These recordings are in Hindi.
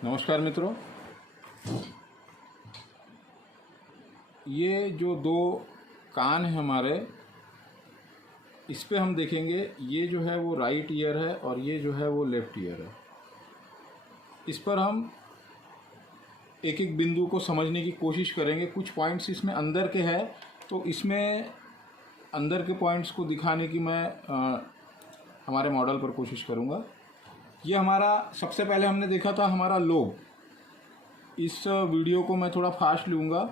नमस्कार मित्रों, ये जो दो कान हैं हमारे, इस पे हम देखेंगे। ये जो है वो राइट ईयर है और ये जो है वो लेफ़्ट ईयर है। इस पर हम एक एक बिंदु को समझने की कोशिश करेंगे। कुछ पॉइंट्स इसमें अंदर के हैं, तो इसमें अंदर के पॉइंट्स को दिखाने की मैं हमारे मॉडल पर कोशिश करूँगा। ये हमारा सबसे पहले हमने देखा था हमारा लोब। इस वीडियो को मैं थोड़ा फास्ट लूँगा।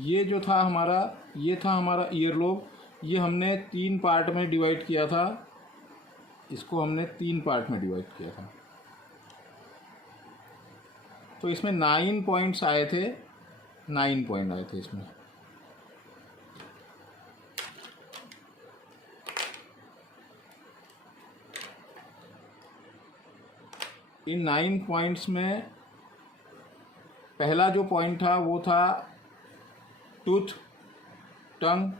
ये जो था हमारा, ये था हमारा ईयर लोब। ये हमने 3 पार्ट में डिवाइड किया था। इसको हमने 3 पार्ट में डिवाइड किया था। तो इसमें 9 पॉइंट्स आए थे, 9 पॉइंट आए थे इसमें। इन 9 पॉइंट्स में पहला जो पॉइंट था वो था टूथ, टंग,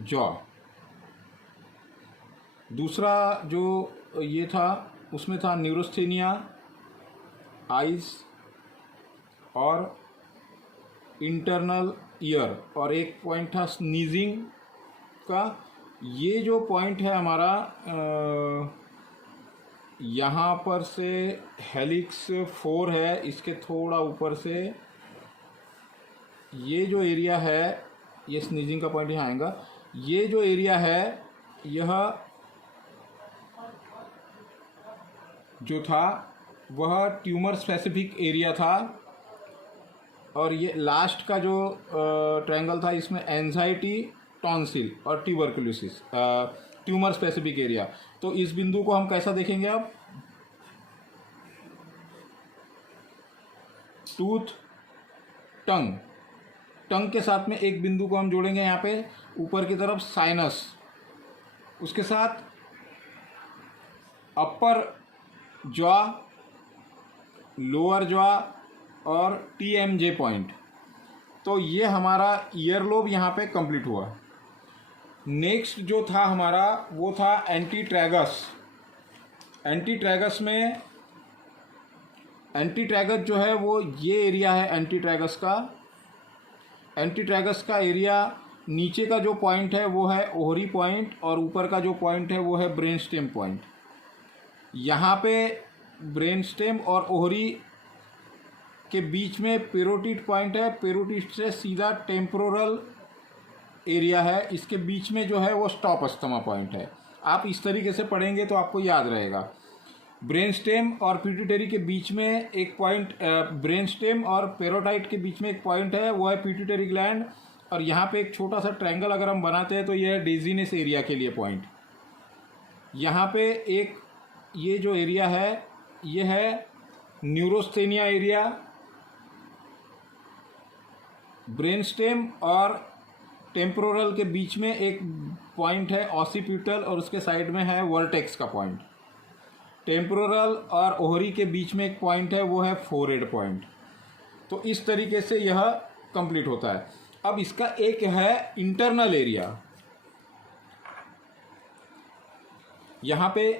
जॉ। दूसरा जो ये था उसमें था न्यूरोस्थेनिया, आइज और इंटरनल ईयर, और एक पॉइंट था स्नीजिंग का। ये जो पॉइंट है हमारा यहाँ पर से हेलिक्स 4 है, इसके थोड़ा ऊपर से ये जो एरिया है, ये स्नीजिंग का पॉइंट यहाँ आएगा। ये जो एरिया है यह जो था वह ट्यूमर स्पेसिफिक एरिया था। और ये लास्ट का जो ट्रायंगल था, इसमें एंजाइटी, टॉन्सिल और ट्यूबरकुलोसिस, ट्यूमर स्पेसिफिक एरिया। तो इस बिंदु को हम कैसा देखेंगे अब? टूथ, टंग, टंग के साथ में एक बिंदु को हम जोड़ेंगे यहाँ पे ऊपर की तरफ, साइनस। उसके साथ अपर जॉ, लोअर जॉ और TMJ पॉइंट। तो ये हमारा ईयर लोब यहाँ पे कंप्लीट हुआ। नेक्स्ट जो था हमारा वो था एंटीट्रैगस। एंटीट्रैगस में, एंटीट्रैगस जो है वो ये एरिया है एंटीट्रैगस का। एंटीट्रैगस का एरिया, नीचे का जो पॉइंट है वो है ओहरी पॉइंट और ऊपर का जो पॉइंट है वो है ब्रेन स्टेम पॉइंट। यहाँ पे ब्रेन स्टेम और ओहरी के बीच में पेरोटिड पॉइंट है। पेरोटिड से सीधा टेम्पोरल एरिया है। इसके बीच में जो है वो स्टॉप अस्थमा पॉइंट है। आप इस तरीके से पढ़ेंगे तो आपको याद रहेगा। ब्रेन स्टेम और पिट्यूटरी के बीच में एक पॉइंट, ब्रेन स्टेम और पेरोटाइड के बीच में एक पॉइंट है, वो है पिट्यूटरी ग्लैंड। और यहाँ पे एक छोटा सा ट्रायंगल अगर हम बनाते हैं तो ये है डेजीनेस एरिया के लिए पॉइंट। यहाँ पे एक ये जो एरिया है ये है न्यूरोस्थेनिया एरिया। ब्रेन स्टेम और टेम्पोरल के बीच में एक पॉइंट है ऑसिपिटल और उसके साइड में है वर्टेक्स का पॉइंट। टेम्पोरल और ओहरी के बीच में एक पॉइंट है, वो है फोरहेड पॉइंट। तो इस तरीके से यह कंप्लीट होता है। अब इसका एक है इंटरनल एरिया। यहाँ पे,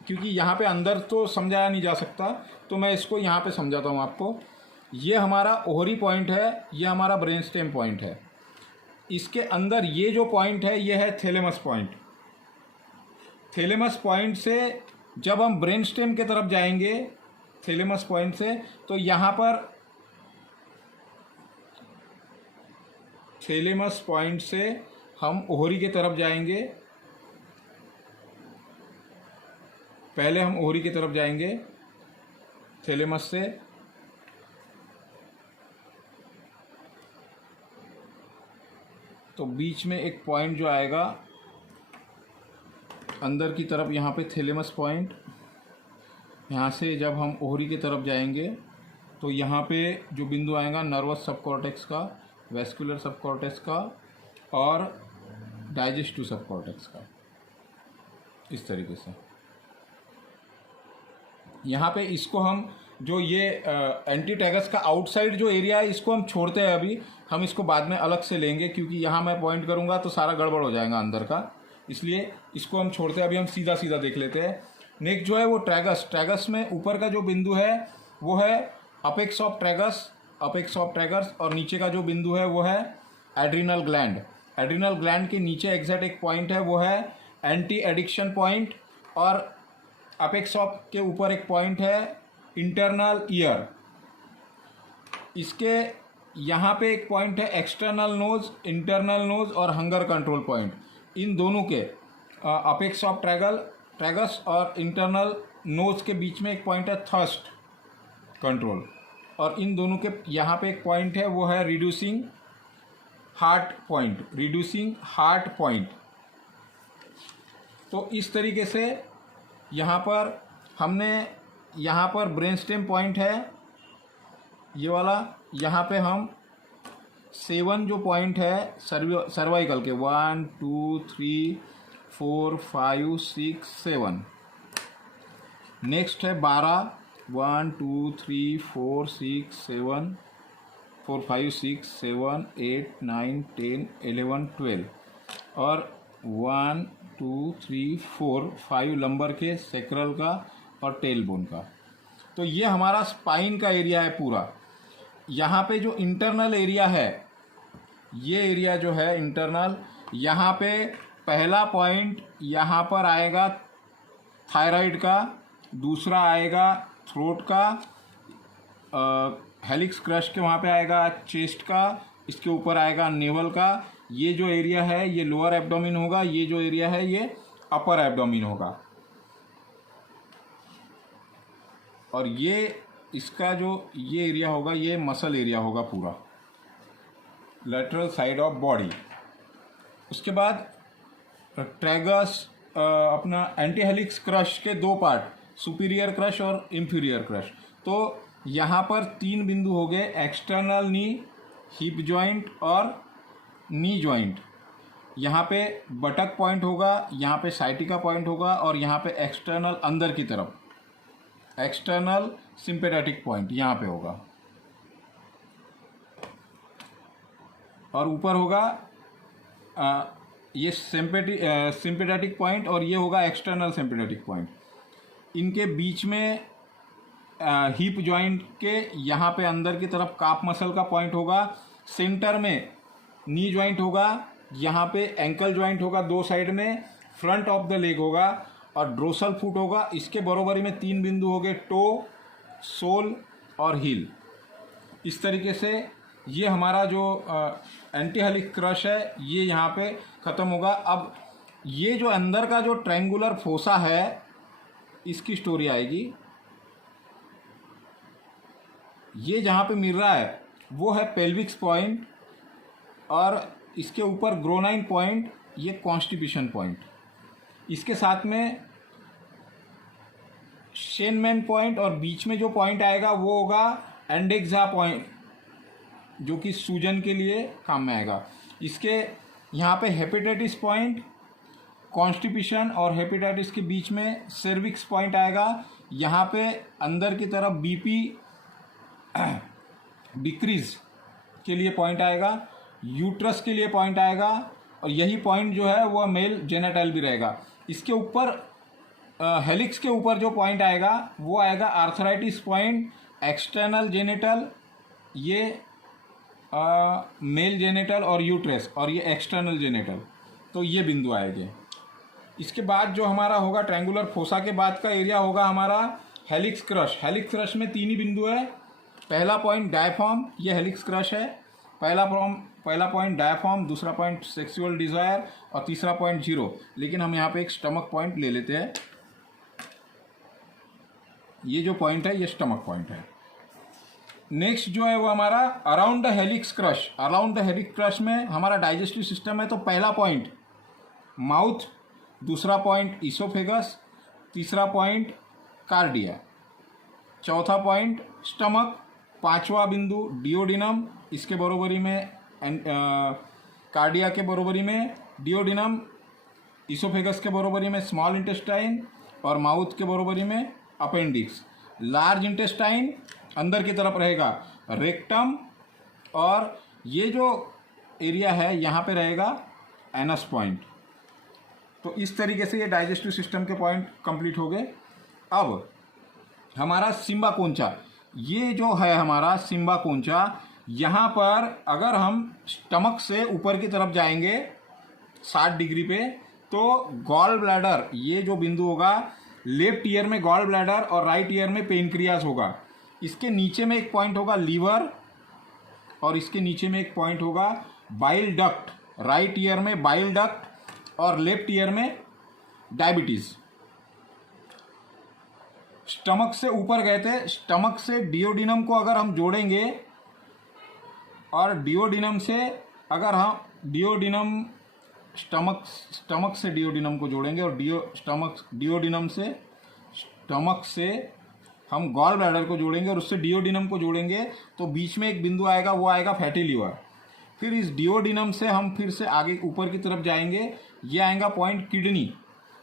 क्योंकि यहाँ पे अंदर तो समझाया नहीं जा सकता, तो मैं इसको यहाँ पे समझाता हूँ आपको। ये हमारा ओहरी पॉइंट है, ये हमारा ब्रेन स्टेम पॉइंट है। इसके अंदर ये जो पॉइंट है ये है थैलेमस पॉइंट। थैलेमस पॉइंट से जब हम ब्रेन स्टेम के तरफ जाएंगे, थैलेमस पॉइंट से, तो यहाँ पर थैलेमस पॉइंट से हम ओहरी के तरफ जाएंगे। पहले हम ओहरी की तरफ जाएंगे थैलेमस से। तो बीच में एक पॉइंट जो आएगा अंदर की तरफ, यहाँ पे थैलेमस पॉइंट। यहाँ से जब हम ओहरी की तरफ जाएंगे तो यहाँ पे जो बिंदु आएगा नर्वस सबकॉर्टेक्स का, वेस्कुलर सबकॉर्टेक्स का और डाइजेस्टिव सबकॉर्टेक्स का, इस तरीके से। यहाँ पे इसको हम जो ये एंटीट्रैगस का आउटसाइड जो एरिया है इसको हम छोड़ते हैं अभी। हम इसको बाद में अलग से लेंगे, क्योंकि यहाँ मैं पॉइंट करूँगा तो सारा गड़बड़ हो जाएगा अंदर का, इसलिए इसको हम छोड़ते हैं। अभी हम सीधा सीधा देख लेते हैं। नेक्स्ट जो है वो ट्रैगस। ट्रैगस में ऊपर का जो बिंदु है वो है apex of tragus, apex of tragus, और नीचे का जो बिंदु है वो है एड्रिनल ग्लैंड। एड्रिनल ग्लैंड के नीचे एग्जैक्ट एक पॉइंट है वो है एंटी एडिक्शन पॉइंट, और अपेक्स ऑफ के ऊपर एक पॉइंट है इंटरनल ईयर। इसके यहाँ पे एक पॉइंट है एक्सटर्नल नोज, इंटरनल नोज और हंगर कंट्रोल पॉइंट। इन दोनों के अपेक्स ऑफ ट्रैगस और इंटरनल नोज के बीच में एक पॉइंट है थर्स्ट कंट्रोल, और इन दोनों के यहाँ पे एक पॉइंट है वो है reducing heart point, reducing heart point. तो इस तरीके से यहाँ पर हमने, यहाँ पर ब्रेन स्टेम पॉइंट है ये वाला, यहाँ पे हम 7 जो पॉइंट है सर्वाइकल के 1 2 3 4 5 6 7। नेक्स्ट है 12, 1 2 3 4 6 7 4 5 6 7 8 9 10 11 12, और 1 2 3 4 5 लंबर के सेक्रल का और टेल बोन का। तो ये हमारा स्पाइन का एरिया है पूरा। यहाँ पे जो इंटरनल एरिया है, ये एरिया जो है इंटरनल, यहाँ पे पहला पॉइंट यहाँ पर आएगा थायराइड का, दूसरा आएगा थ्रोट का, हेलिक्स क्रश के वहाँ पे आएगा चेस्ट का, इसके ऊपर आएगा नेवल का। ये जो एरिया है ये लोअर एब्डोमिन होगा, ये जो एरिया है ये अपर एब्डोमिन होगा, और ये इसका जो ये एरिया होगा ये मसल एरिया होगा पूरा, लेटरल साइड ऑफ बॉडी। उसके बाद ट्रैगस अपना एंटी हेलिक्स क्रश के 2 पार्ट, सुपीरियर क्रश और इंफीरियर क्रश। तो यहाँ पर 3 बिंदु हो गए, एक्सटर्नल नी, हिप जॉइंट और नी जॉइंट। यहाँ पे बटक पॉइंट होगा, यहाँ पे साइटिका पॉइंट होगा, और यहाँ पे एक्सटर्नल अंदर की तरफ एक्सटर्नल सिंपेथेटिक पॉइंट यहाँ पे होगा, और ऊपर होगा ये सिंपेथेटिक पॉइंट, और ये होगा एक्सटर्नल सिंपेथेटिक पॉइंट। इनके बीच में हिप जॉइंट के यहाँ पे अंदर की तरफ काफ मसल का पॉइंट होगा, सेंटर में नी जॉइंट होगा, यहाँ पे एंकल जॉइंट होगा 2 साइड में, फ्रंट ऑफ द लेग होगा, और ड्रोसल फुट होगा। इसके बरोबरी में 3 बिंदु हो गए, टो, सोल और हील। इस तरीके से ये हमारा जो एंटी हेलिक्स क्रश है ये यहाँ पे ख़त्म होगा। अब ये जो अंदर का जो ट्रायंगुलर फोसा है इसकी स्टोरी आएगी। ये जहाँ पे मिल रहा है वो है पेल्विक्स पॉइंट, और इसके ऊपर ग्रोनाइन पॉइंट, ये कॉन्स्टिपेशन पॉइंट। इसके साथ में शेनमैन पॉइंट, और बीच में जो पॉइंट आएगा वो होगा एंडेक्सा पॉइंट, जो कि सूजन के लिए काम में आएगा। इसके यहाँ पे हेपेटाइटिस पॉइंट, कॉन्स्टिपेशन और हेपेटाइटिस के बीच में सर्विक्स पॉइंट आएगा। यहाँ पे अंदर की तरफ बीपी डिक्रीज के लिए पॉइंट आएगा, यूट्रस के लिए पॉइंट आएगा, और यही पॉइंट जो है वह मेल जेनेटाइल भी रहेगा। इसके ऊपर हेलिक्स के ऊपर जो पॉइंट आएगा वो आएगा आर्थराइटिस पॉइंट, एक्सटर्नल जेनेटल, ये मेल जेनेटल और यूट्रस, और ये एक्सटर्नल जेनेटल। तो ये बिंदु आएंगे। इसके बाद जो हमारा होगा ट्रायंगुलर फोसा के बाद का एरिया होगा हमारा हेलिक्स क्रश। हेलिक्स क्रश में 3 ही बिंदु है। पहला पॉइंट डायफॉर्म, ये हेलिक्स क्रश है। पहला पॉइंट डायफॉर्म, दूसरा पॉइंट सेक्सुअल डिज़ायर, और तीसरा पॉइंट 0। लेकिन हम यहाँ पे एक स्टमक पॉइंट ले लेते हैं। ये जो पॉइंट है ये स्टमक पॉइंट है। नेक्स्ट जो है वो हमारा around the helix crush. Around the helix crush में हमारा डाइजेस्टिव सिस्टम है। तो पहला पॉइंट माउथ, दूसरा पॉइंट इसोफेगस, तीसरा पॉइंट कार्डिया, चौथा पॉइंट स्टमक, 5वां बिंदु डिओडिनम, इसके बरोबरी में कार्डिया के बरोबरी में डिओडिनम, इसोफेगस के बरोबरी में स्मॉल इंटेस्टाइन, और माउथ के बरोबरी में अपेंडिक्स। लार्ज इंटेस्टाइन अंदर की तरफ रहेगा रेक्टम, और ये जो एरिया है यहाँ पे रहेगा एनस पॉइंट। तो इस तरीके से ये डाइजेस्टिव सिस्टम के पॉइंट कंप्लीट हो गए। अब हमारा सिम्बा कोंचा, ये जो है हमारा सिम्बा कोंचा, यहाँ पर अगर हम स्टमक से ऊपर की तरफ जाएंगे 60 डिग्री पे, तो गॉल ब्लैडर, ये जो बिंदु होगा, लेफ्ट ईयर में गॉल ब्लैडर और राइट ईयर में पेनक्रियास होगा। इसके नीचे में एक पॉइंट होगा लीवर और इसके नीचे में एक पॉइंट होगा बाइल डक्ट। राइट ईयर में बाइल डक्ट और लेफ्ट ईयर में डायबिटीज। स्टमक से ऊपर गए थे, स्टमक से डियोडिनम को अगर हम जोड़ेंगे और डियोडिनम से अगर हम डियोडिनम स्टमक से डियोडिनम को जोड़ेंगे और डियोडिनम से स्टमक से हम गॉल ब्लैडर को जोड़ेंगे और उससे डियोडिनम को जोड़ेंगे, तो बीच में एक बिंदु आएगा, वो आएगा फैटी लीवर। फिर इस डियोडिनम से हम फिर से आगे ऊपर की तरफ जाएंगे, ये आएगा पॉइंट किडनी।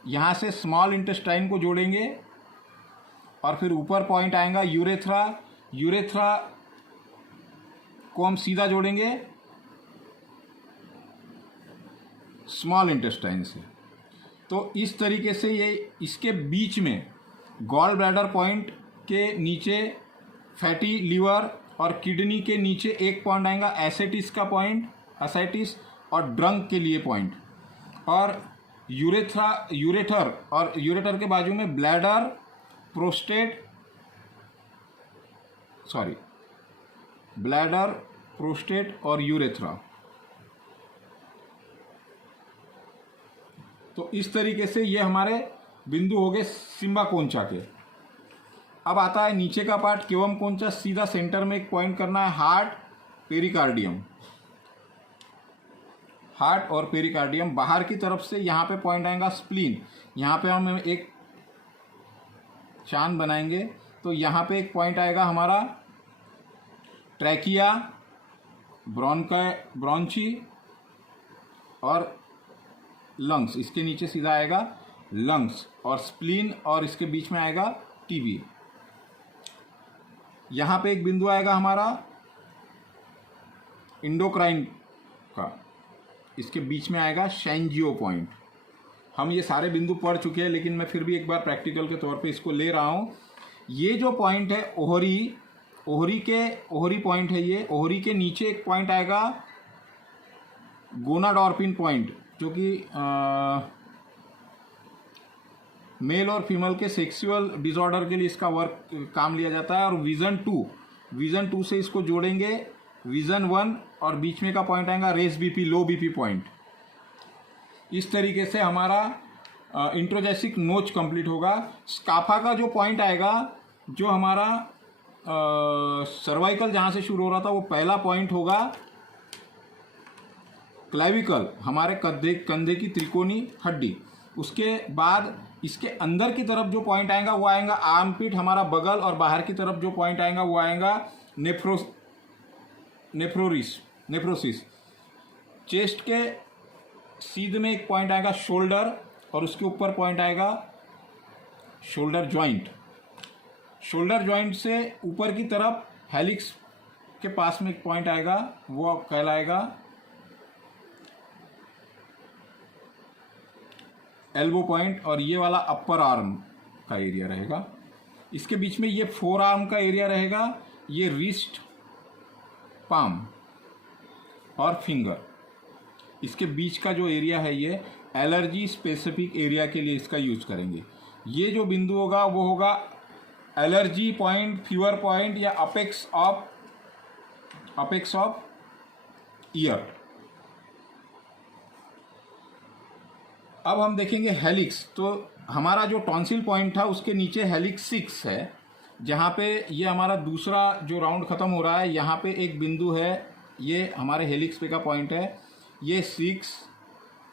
यहाँ से स्मॉल इंटेस्टाइन को जोड़ेंगे और फिर ऊपर पॉइंट आएगा यूरेथ्रा। यूरेथ्रा को हम सीधा जोड़ेंगे स्मॉल इंटेस्टाइन से। तो इस तरीके से ये इसके बीच में गॉल ब्लैडर पॉइंट के नीचे फैटी लीवर और किडनी के नीचे एक पॉइंट आएगा एसेटिस का पॉइंट, एसाइटिस, और ड्रंक के लिए पॉइंट, और यूरेटर और यूरेटर के बाजू में ब्लैडर, प्रोस्टेट, ब्लैडर, प्रोस्टेट और यूरेथ्रा। तो इस तरीके से ये हमारे बिंदु हो गए सिम्बा कोंचा के। अब आता है नीचे का पार्ट क्यूबम कोंचा। सीधा सेंटर में एक पॉइंट करना है हार्ट, पेरिकार्डियम। हार्ट और पेरिकार्डियम। बाहर की तरफ से यहाँ पे पॉइंट आएगा स्प्लीन। यहाँ पे हम एक चांद बनाएंगे, तो यहाँ पे एक पॉइंट आएगा हमारा ट्रैकिया, ब्रोंची और लंग्स। इसके नीचे सीधा आएगा लंग्स और स्प्लीन, और इसके बीच में आएगा टीबी। यहाँ पे एक बिंदु आएगा हमारा इंडोक्राइन का, इसके बीच में आएगा शैंजियो पॉइंट। हम ये सारे बिंदु पढ़ चुके हैं, लेकिन मैं फिर भी एक बार प्रैक्टिकल के तौर पे इसको ले रहा हूँ। ये जो पॉइंट है ओहरी पॉइंट है ये। ओहरी के नीचे एक पॉइंट आएगा गोनाडोर्फिन पॉइंट, जो कि मेल और फीमेल के सेक्सुअल डिसऑर्डर के लिए इसका काम लिया जाता है। और विजन 2 से इसको जोड़ेंगे विजन 1, और बीच में का पॉइंट आएगा रेस बीपी, लो बीपी पॉइंट। इस तरीके से हमारा इंट्रोजैसिक नोच कंप्लीट होगा। स्काफा का जो पॉइंट आएगा, जो हमारा सर्वाइकल जहाँ से शुरू हो रहा था, वो पहला पॉइंट होगा क्लेविकल, हमारे कंधे की त्रिकोणी हड्डी। उसके बाद इसके अंदर की तरफ जो पॉइंट आएगा वो आएगा आर्मपिट, हमारा बगल, और बाहर की तरफ जो पॉइंट आएगा वो आएगा नेफ्रोसिस। चेस्ट के सीध में एक पॉइंट आएगा शोल्डर, और उसके ऊपर पॉइंट आएगा शोल्डर जॉइंट। शोल्डर जॉइंट से ऊपर की तरफ हेलिक्स के पास में एक पॉइंट आएगा, वो कहलाएगा एल्बो पॉइंट, और ये वाला अपर आर्म का एरिया रहेगा। इसके बीच में ये फोर आर्म का एरिया रहेगा, ये रिस्ट, पाम और फिंगर। इसके बीच का जो एरिया है ये एलर्जी स्पेसिफिक एरिया के लिए इसका यूज करेंगे। ये जो बिंदु होगा वो होगा एलर्जी पॉइंट, फीवर पॉइंट, या अपेक्स ऑफ ईयर। अब हम देखेंगे हेलिक्स। तो हमारा जो टॉन्सिल पॉइंट था उसके नीचे हेलिक्स 6 है, जहाँ पे ये हमारा दूसरा जो राउंड ख़त्म हो रहा है, यहाँ पे एक बिंदु है, ये हमारे हेलिक्स पे का पॉइंट है। ये 6,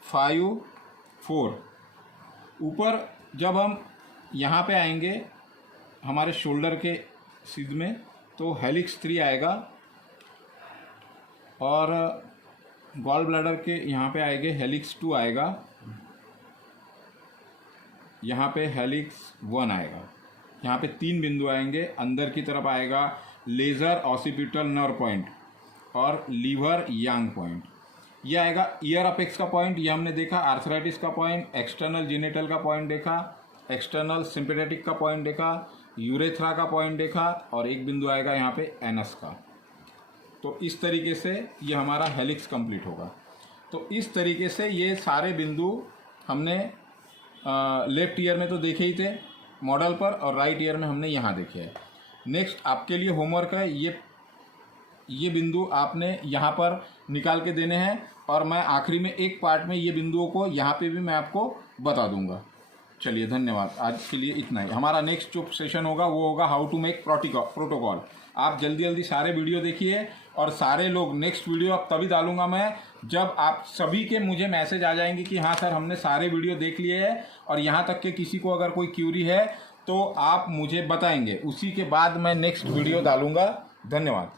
5, 4। ऊपर जब हम यहाँ पे आएंगे हमारे शोल्डर के सीध में, तो हेलिक्स 3 आएगा, और गॉल ब्लैडर के यहाँ पे आएंगे हेलिक्स 2 आएगा, यहाँ पे हेलिक्स 1 आएगा। यहाँ पे 3 बिंदु आएंगे। अंदर की तरफ आएगा लेज़र ऑसिपिटल नर्व पॉइंट और लीवर यांग पॉइंट। ये आएगा ईयर अपेक्स का पॉइंट, ये हमने देखा। आर्थराइटिस का पॉइंट, एक्सटर्नल जेनिटल का पॉइंट देखा, एक्सटर्नल सिंपैथेटिक का पॉइंट देखा, यूरेथ्रा का पॉइंट देखा और एक बिंदु आएगा यहाँ पे एनस का। तो इस तरीके से ये हमारा हेलिक्स कंप्लीट होगा। तो इस तरीके से ये सारे बिंदु हमने लेफ्ट ईयर में तो देखे ही थे मॉडल पर, और राइट ईयर में हमने यहाँ देखे हैं। नेक्स्ट आपके लिए होमवर्क है, ये बिंदु आपने यहाँ पर निकाल के देने हैं, और मैं आखिरी में एक पार्ट में ये बिंदुओं को यहाँ पे भी मैं आपको बता दूंगा। चलिए धन्यवाद, आज के लिए इतना ही। हमारा नेक्स्ट जो सेशन होगा वो होगा हाउ टू मेक प्रोटोकॉल। आप जल्दी जल्दी सारे वीडियो देखिए, और सारे लोग नेक्स्ट वीडियो अब तभी डालूंगा मैं जब आप सभी के मुझे मैसेज आ जाएंगे कि हाँ सर हमने सारे वीडियो देख लिए हैं, और यहाँ तक के किसी को अगर कोई क्यूरी है तो आप मुझे बताएंगे, उसी के बाद मैं नेक्स्ट वीडियो डालूंगा। धन्यवाद।